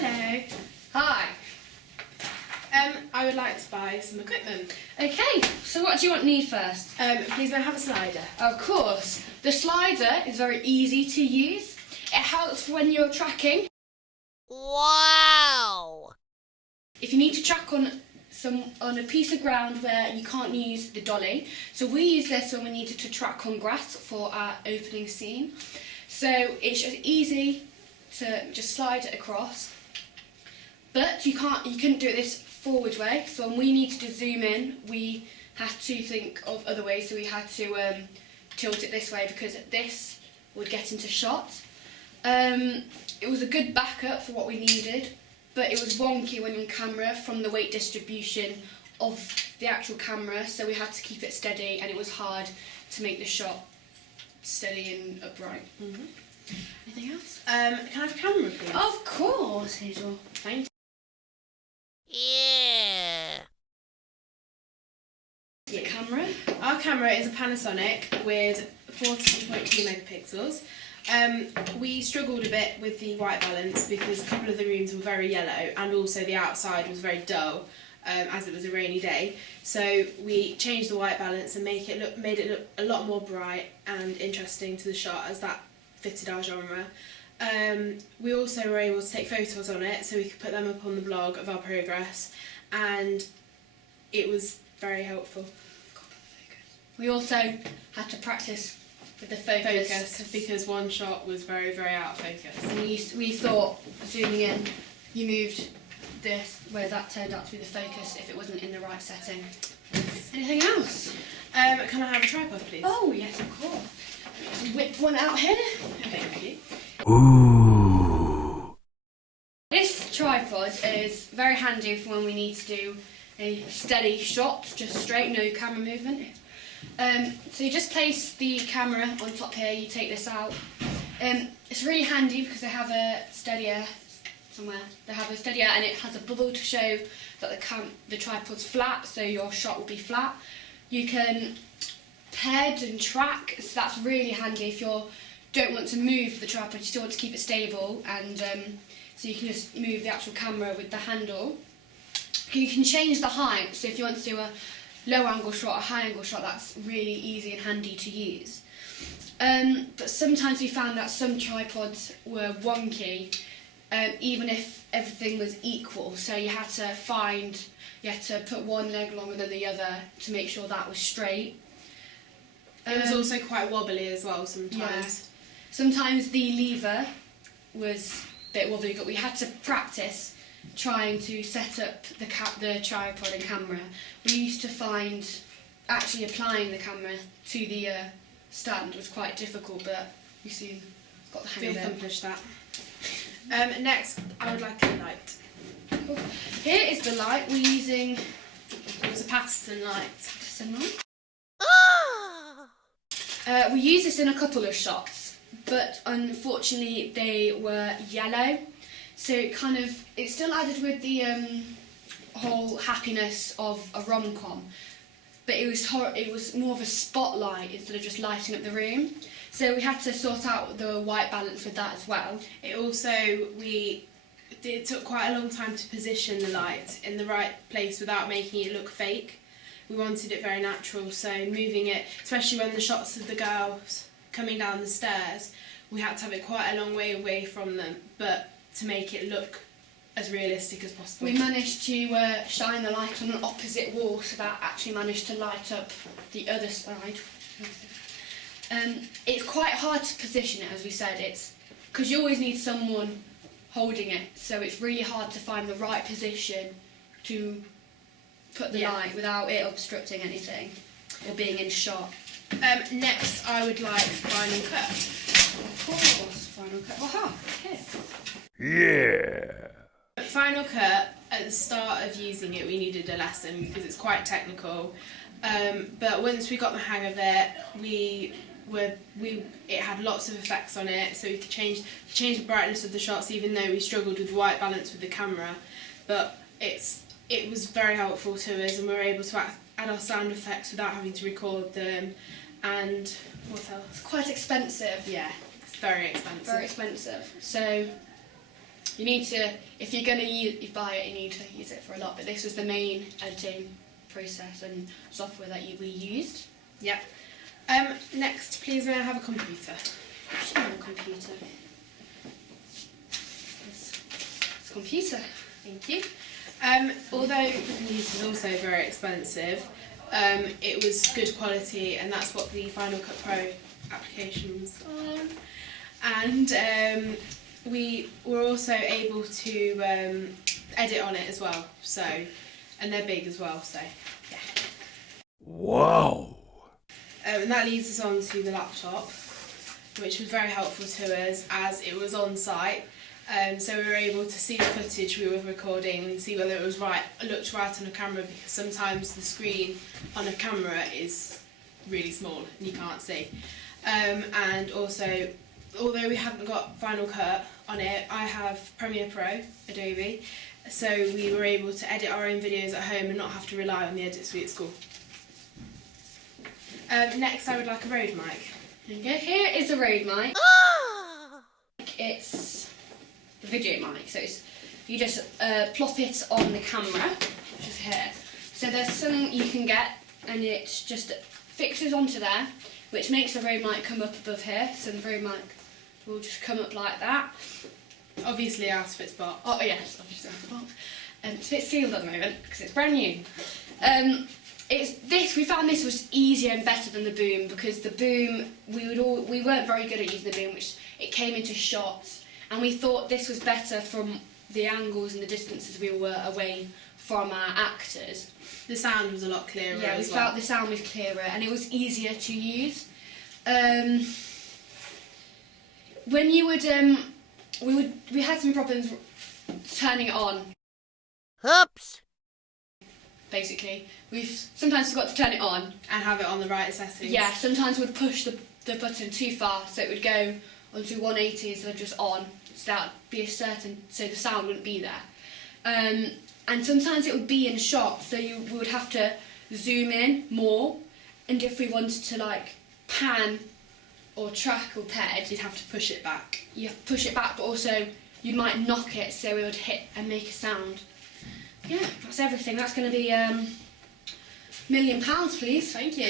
Hello. Hi. I would like to buy some equipment. Okay, so what do you need first? Please may I have a slider? Of course. The slider is very easy to use. It helps when you're tracking. Wow! If you need to track on a piece of ground where you can't use the dolly. So we use this when we needed to track on grass for our opening scene. So it's just easy to just slide it across. But you couldn't do it this forward way. So when we needed to zoom in, we had to think of other ways. So we had to tilt it this way because this would get into shot. It was a good backup for what we needed, but it was wonky when on camera from the weight distribution of the actual camera, so we had to keep it steady and it was hard to make the shot steady and upright. Mm-hmm. Anything else? Can I have a camera, please? Of course, here's your Thank Yeah! the camera. Our camera is a Panasonic with 14.2 megapixels. We struggled a bit with the white balance because a couple of the rooms were very yellow and also the outside was very dull as it was a rainy day. So we changed the white balance and made it look a lot more bright and interesting to the shot as that fitted our genre. We also were able to take photos on it so we could put them up on the blog of our progress, and it was very helpful. We also had to practice with the focus because one shot was very, very out of focus. And we thought zooming in, you moved this where that turned out to be the focus if it wasn't in the right setting. Anything else? Can I have a tripod, please? Oh yes, of course. Just whip one out here. Thank you. Ooh. This tripod is very handy for when we need to do a steady shot, just straight, no camera movement. So you just place the camera on top here, you take this out. It's really handy because they have a steadier somewhere. They have a steadier and it has a bubble to show that the tripod's flat, so your shot will be flat. You can head and track, so that's really handy if you don't want to move the tripod, you still want to keep it stable, and so you can just move the actual camera with the handle. You can change the height, so if you want to do a low angle shot, a high angle shot, that's really easy and handy to use. But sometimes we found that some tripods were wonky, even if everything was equal. So you had to put one leg longer than the other to make sure that was straight. It was also quite wobbly as well sometimes. Yeah. Sometimes the lever was a bit wobbly, but we had to practice trying to set up the tripod and camera. We used to find actually applying the camera to the stand was quite difficult, but we soon got the hang of it. We accomplished that. Next, I would like a light. Cool. Here is the light. We're using It was a Patterson light. We used this in a couple of shots, but unfortunately they were yellow. So it still added with the whole happiness of a rom-com, but it was more of a spotlight instead of just lighting up the room. So we had to sort out the white balance with that as well. It took quite a long time to position the light in the right place without making it look fake. We wanted it very natural, so moving it, especially when the shots of the girls coming down the stairs, we had to have it quite a long way away from them, but to make it look as realistic as possible. We managed to shine the light on an opposite wall, so that actually managed to light up the other side. It's quite hard to position it, as we said, because you always need someone holding it, so it's really hard to find the right position to put the light without it obstructing anything or being in shot. Next, I would like Final Cut. Of course, Final Cut. Aha, here. Yeah! Final Cut, at the start of using it, we needed a lesson because it's quite technical. But once we got the hang of it, it had lots of effects on it, so we could change the brightness of the shots, even though we struggled with white balance with the camera. But it was very helpful to us, and we were able to add our sound effects without having to record them. And what else? It's quite expensive. Yeah, it's very expensive. Very expensive. So You need to, if you're going to buy it, you need to use it for a lot. But this was the main editing process and software that we used. Yep. Next, please may I have a computer? Show me a computer. It's a computer. Thank you. Although the computer is also very expensive, it was good quality, and that's what the Final Cut Pro application was on. And we were also able to edit on it as well. So, and they're big as well. So, yeah. Wow. And that leads us on to the laptop, which was very helpful to us as it was on site. So we were able to see the footage we were recording and see whether it was right, looked right on a camera, because sometimes the screen on a camera is really small and you can't see. And also, although we haven't got Final Cut on it, I have Premiere Pro, Adobe, so we were able to edit our own videos at home and not have to rely on the Edit Suite at school. Next, I would like a Rode mic. Okay, here is a Rode mic. It's the video mic, so you just plop it on the camera, which is here. So there's something you can get, and it just fixes onto there, which makes the Rode mic come up above here. So the Rode mic will just come up like that. Obviously out of its box. Oh yes, obviously out of the box. It's a bit sealed at the moment because it's brand new. We found this was easier and better than the boom, because the boom we weren't very good at using the boom, which it came into shots, and we thought this was better from the angles and the distances we were away from our actors. The sound was a lot clearer. Yeah, we felt the sound was clearer and it was easier to use. When you would we had some problems turning it on. Oops. Basically, we've sometimes forgot to turn it on and have it on the right settings. Yeah, sometimes we'd push the button too far, so it would go onto 180 instead of just on, so that would be so the sound wouldn't be there. And sometimes it would be in shot, so we would have to zoom in more, and if we wanted to like pan or track or ped, you'd have to push it back. You have to push it back, but also you might knock it so it would hit and make a sound. Yeah, that's everything. That's going to be £1 million, please. Thank you.